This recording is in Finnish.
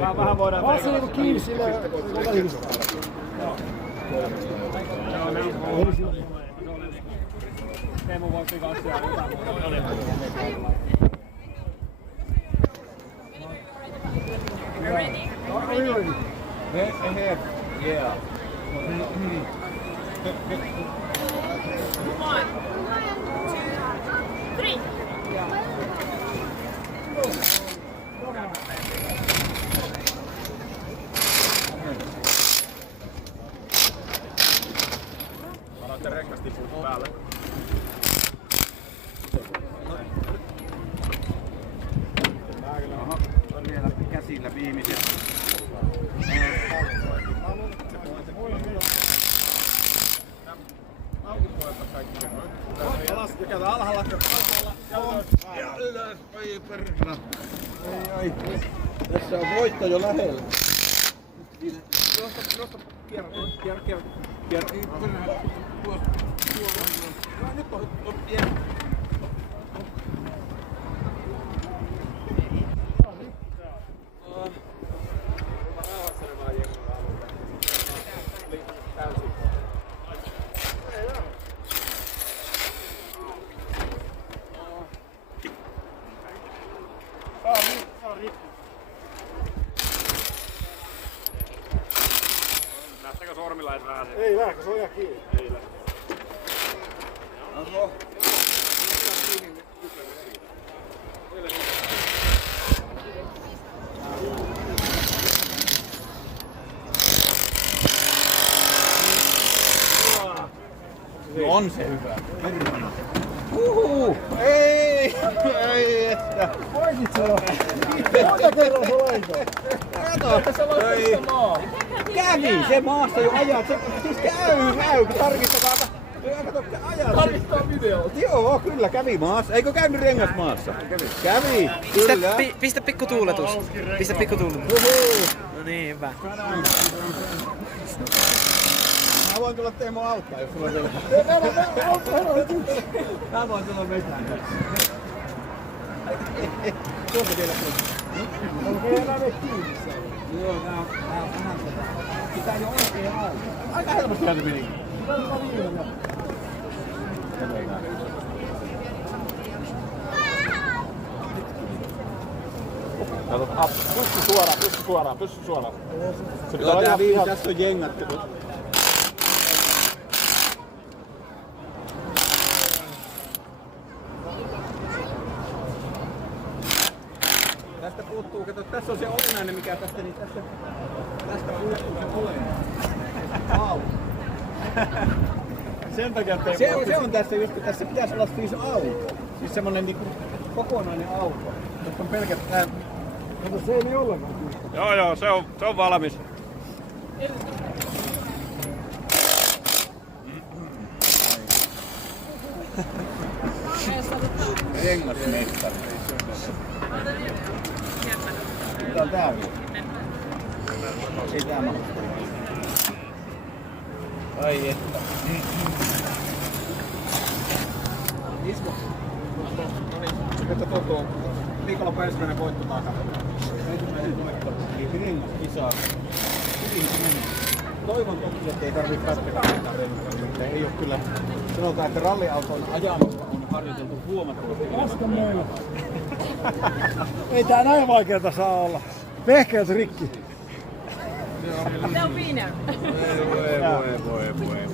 Vähän voidaan tehdä. Se niinku kiinni sillä välillä. Teemu voitti kanssa ja jotain muuta. Ready? Ahead. Yeah. 1, 2, 3. Varoitte rengas tipuu päälle. Aha, on vielä käsillä viimeisiä. Alas ja käydä alhaalla. Ja ylös, oi perhana. Ai. Tässä on voitto jo lähellä. Nosta, kierrä. Nyt on tie. Nähtäkö sormilla edes vähän? Ei lähdekö, se on ihan kiinni. Ei lähde. Oho. No on se hyvä. Ei! Ei että! Voitit sä jo! Monta kerran se laitoi? Kato! Ei! Kävi se maassa jo ajat! Se siis käy! Tarkistakaa! Kato, ajat! Tarkistaa videolta. Joo, kyllä kävi maassa. Eikö käynyt rengas maassa? Kävi! Kyllä! Pistä pikku tuuletus. Pistä pikku tuuletus. No niin, hyvä. Mä voin tulla Teemu auttaa, jos sulla on vielä. Mä voin tulla vetään. Tuolta vielä Ei enää mene kiinni se. Joo, nää on vähän tätä. Pitää jo oikein auki. Aika helposti sieltä meni. Kato, pysty suoraan. Se pitää olla Joo, tässä on jengattu. Tästä puuttuu, kato, tässä on se olennainen mikä tästä, niin tästä puuttuu se olennainen. Vau. Sen takia Se on tässä just, kun tässä pitäisi olla siis auto. Siis semmonen niinku kokonainen auto. Tässä on pelkästään... Mutta se ei niin ollenkaan kiinni. Joo, se on valmis. Rengasmittari. Mitä on tää vielä? Ei tää mahdollista. Ai että. Ismo. No niin, että tuo viikonloppu ensimmäinen voitto takana. Ensimmäinen voitto. Eli rengas kisaa. Hyvin se meni. Toivon toki, että ei tarvitse pätkätä mitään rengastamista. Ei oo kyllä. Sanotaan, että ralliauton ajamista on harjoiteltu huomattavasti. Paska meillä. Ei tää näin vaikeeta saa olla. Vehkeet rikki. Se on winner. Voi.